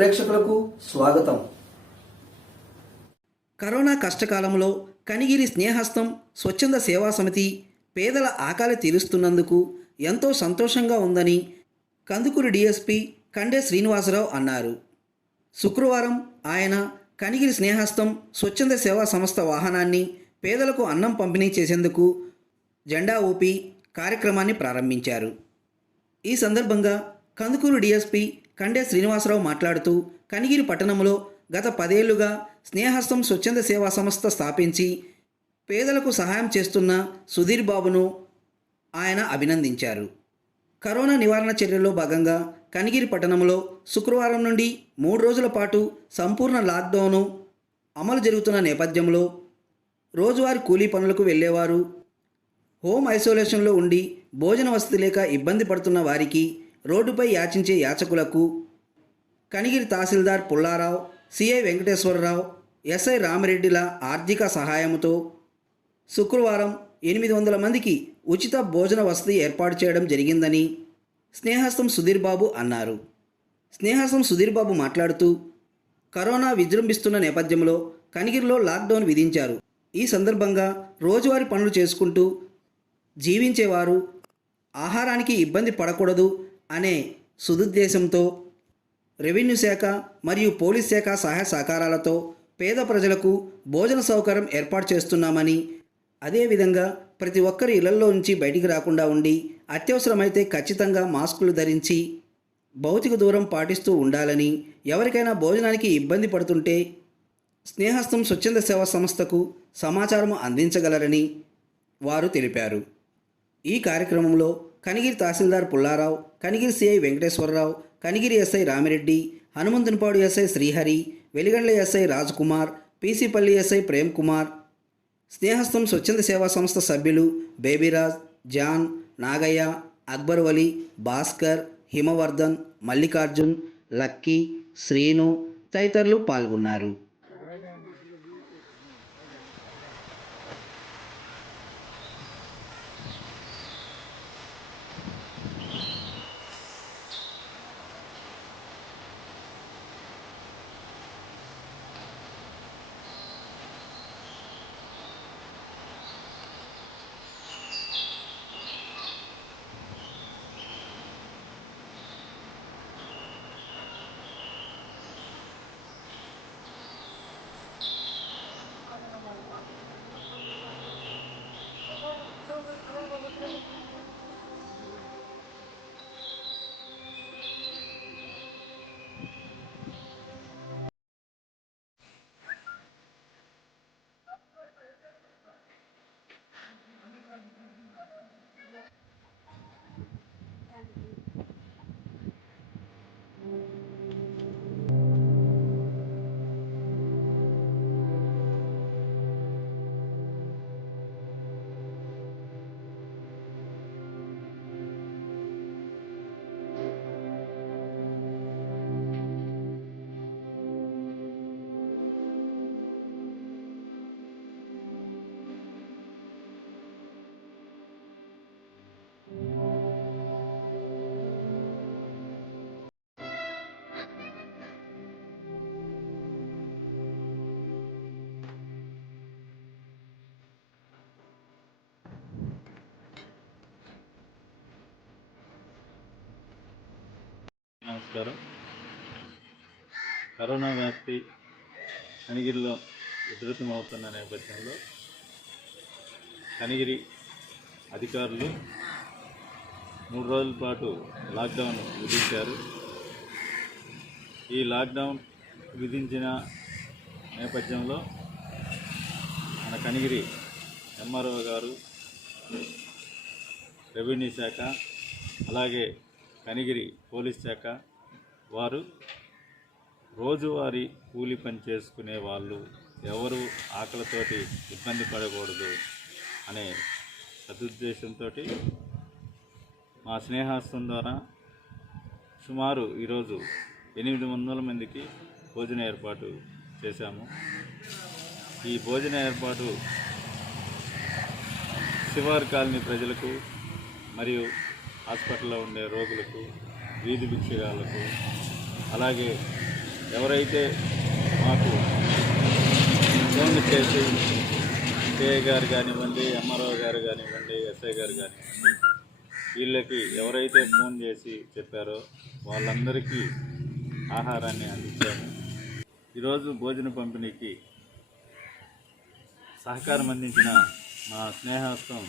ప్రేక్షకులకు స్వాగతం. కరోనా కష్టకాలంలో కనిగిరి స్నేహస్తం స్వచ్ఛంద సేవా సమితి పేదల ఆకలి తీరుస్తున్నందుకు ఎంతో సంతోషంగా ఉందని కందుకూరు డీఎస్పీ కండే శ్రీనివాసరావు అన్నారు. శుక్రవారం ఆయన కనిగిరి స్నేహస్తం స్వచ్ఛంద సేవా సంస్థ వాహనాన్ని పేదలకు అన్నం పంపిణీ చేసేందుకు జెండా ఊపి కార్యక్రమాన్ని ప్రారంభించారు. ఈ సందర్భంగా కందుకూరు డీఎస్పీ కండే శ్రీనివాసరావు మాట్లాడుతూ కనిగిరి పట్టణంలో గత పదేళ్ళుగా స్నేహస్తం స్వచ్ఛంద సేవా సంస్థ స్థాపించి పేదలకు సహాయం చేస్తున్న సుధీర్ బాబును ఆయన అభినందించారు. కరోనా నివారణ చర్యల్లో భాగంగా కనిగిరి పట్టణంలో శుక్రవారం నుండి మూడు రోజుల పాటు సంపూర్ణ లాక్డౌన్ అమలు జరుగుతున్న నేపథ్యంలో రోజువారీ కూలీ పనులకు వెళ్ళేవారు. హోమ్ ఐసోలేషన్లో ఉండి భోజన వసతి లేక ఇబ్బంది పడుతున్న వారికి రోడ్డుపై యాచించే యాచకులకు కనిగిరి తహసీల్దార్ పుల్లారావు సిఐ వెంకటేశ్వరరావు ఎస్ఐ రామిరెడ్డిల ఆర్థిక సహాయంతో శుక్రవారం ఎనిమిది వందల మందికి ఉచిత భోజన వసతి ఏర్పాటు చేయడం జరిగిందని స్నేహస్తం సుధీర్ బాబు అన్నారు. స్నేహస్తం సుధీర్ బాబు మాట్లాడుతూ కరోనా విజృంభిస్తున్న నేపథ్యంలో కనిగిరిలో లాక్డౌన్ విధించారు. ఈ సందర్భంగా రోజువారీ పనులు చేసుకుంటూ జీవించేవారు ఆహారానికి ఇబ్బంది పడకూడదు అనే సుదుద్దేశంతో రెవెన్యూ శాఖ మరియు పోలీస్ శాఖ సహాయ సహకారాలతో పేద ప్రజలకు భోజన సౌకర్యం ఏర్పాటు చేస్తున్నామని అదేవిధంగా ప్రతి ఒక్కరి ఇళ్ళలో నుంచి బయటికి రాకుండా ఉండి అత్యవసరమైతే ఖచ్చితంగా మాస్కులు ధరించి భౌతిక దూరం పాటిస్తూ ఉండాలని ఎవరికైనా భోజనానికి ఇబ్బంది పడుతుంటే స్నేహస్తం స్వచ్ఛంద సేవా సంస్థకు సమాచారం అందించగలరని వారు తెలిపారు. ఈ కార్యక్రమంలో Kanigiri tahsildar Pullarao Kanigiri CI Venkateswararao Kanigiri SI Ramireddy Hanumanthunipadu SI Srihari Veligandla SI Rajkumar PCPalli SI Prem Kumar Snehastham స్వచ్ఛంద సేవా సంస్థ సభ్యులు బేబీరాజ్ జాన్ నాగయ్య అక్బర్ వలి భాస్కర్ హిమవర్ధన్ మల్లికార్జున్ లక్కీ శ్రీను తదితరులు పాల్గొన్నారు. నమస్కారం. కరోనా వ్యాప్తి కనిగిరిలో ఉధృతమవుతున్న నేపథ్యంలో కనిగిరి అధికారులు మూడు రోజుల పాటు లాక్డౌన్ విధించారు. ఈ లాక్డౌన్ విధించిన నేపథ్యంలో మన కనిగిరి ఎంఆర్ఓ గారు రెవెన్యూ శాఖ అలాగే కనిగిరి పోలీస్ శాఖ వారు రోజువారీ కూలి పని చేసుకునే వాళ్ళు ఎవరు ఆకలితోటి ఇబ్బంది పడకూడదు అనే సదుద్దేశంతో మా స్నేహాస్తం ద్వారా సుమారు ఈరోజు ఎనిమిది వందల మందికి భోజన ఏర్పాటు చేశాము. ఈ భోజన ఏర్పాటు శివారు కాలనీ ప్రజలకు మరియు హాస్పిటల్లో ఉండే రోగులకు వీధి భిక్షగాళ్ళకు అలాగే ఎవరైతే మాకు ఫోన్లు చేసి సిఐ గారు కానివ్వండి ఎంఆర్ఓ గారు కానివ్వండి ఎస్ఐ గారు కానివ్వండి వీళ్ళకి ఎవరైతే ఫోన్ చేసి చెప్పారో వాళ్ళందరికీ ఆహారాన్ని అందించాము. ఈరోజు భోజన పంపిణీకి సహకారం అందించిన మా స్నేహస్తం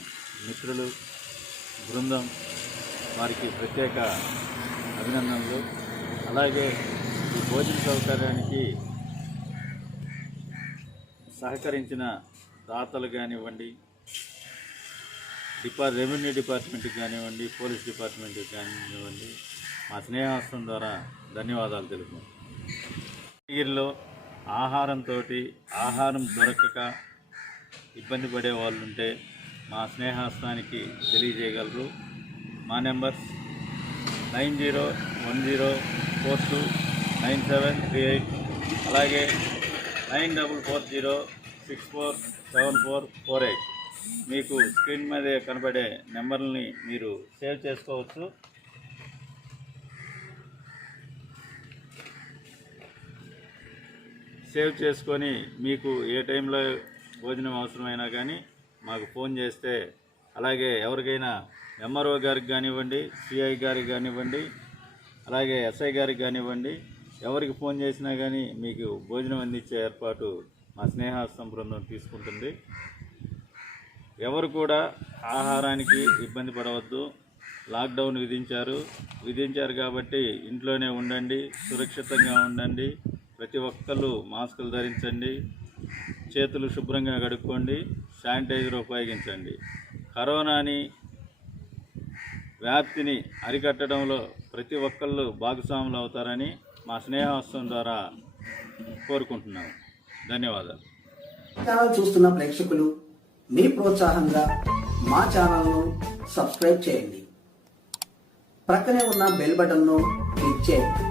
మిత్రులు బృందం వారికి ప్రత్యేక అభినందనలు. అలాగే ఈ భోజన సౌకర్యానికి సహకరించిన దాతలు కానివ్వండి డిపా రెవెన్యూ డిపార్ట్మెంట్కి కానివ్వండి పోలీస్ డిపార్ట్మెంట్కి కానివ్వండి మా స్నేహస్తం ద్వారా ధన్యవాదాలు తెలుపు నీగిరిలో ఆహారంతో ఆహారం దొరకక ఇబ్బంది పడే వాళ్ళు ఉంటే మా స్నేహాస్తానికి తెలియజేయగలరు. మా numbers nine zero one zero four two nine seven three eight అలాగే nine double four zero six four seven four four eight మీకు స్క్రీన్ మీద కనబడే నెంబర్ని మీరు సేవ్ చేసుకోవచ్చు. సేవ్ చేసుకొని మీకు ఏ టైంలో భోజనం అవసరమైనా కానీ మాకు ఫోన్ చేస్తే అలాగే ఎవరికైనా ఎంఆర్ఓ గారికి కానివ్వండి సిఐ గారికి కానివ్వండి అలాగే ఎస్ఐ గారికి కానివ్వండి ఎవరికి ఫోన్ చేసినా కానీ మీకు భోజనం అందించే ఏర్పాటు మా స్నేహాస్తం బృందం తీసుకుంటుంది. ఎవరు కూడా ఆహారానికి ఇబ్బంది పడవద్దు. లాక్డౌన్ విధించారు. విధించారు కాబట్టి ఇంట్లోనే ఉండండి సురక్షితంగా ఉండండి ప్రతి ఒక్కళ్ళు మాస్కులు ధరించండి చేతులు శుభ్రంగా కడుక్కోండి శానిటైజర్ ఉపయోగించండి. కరోనాని వ్యాప్తిని అరికట్టడంలో ప్రతి ఒక్కళ్ళు భాగస్వాములు అవుతారని మా స్నేహోత్సవం ద్వారా కోరుకుంటున్నాము ధన్యవాదాలు. చూస్తున్న ప్రేక్షకులు మీ ప్రోత్సాహంగా మా ఛానల్ను సబ్స్క్రైబ్ చేయండి. ప్రక్కనే ఉన్న బెల్ బటన్ను క్లిక్ చేయండి.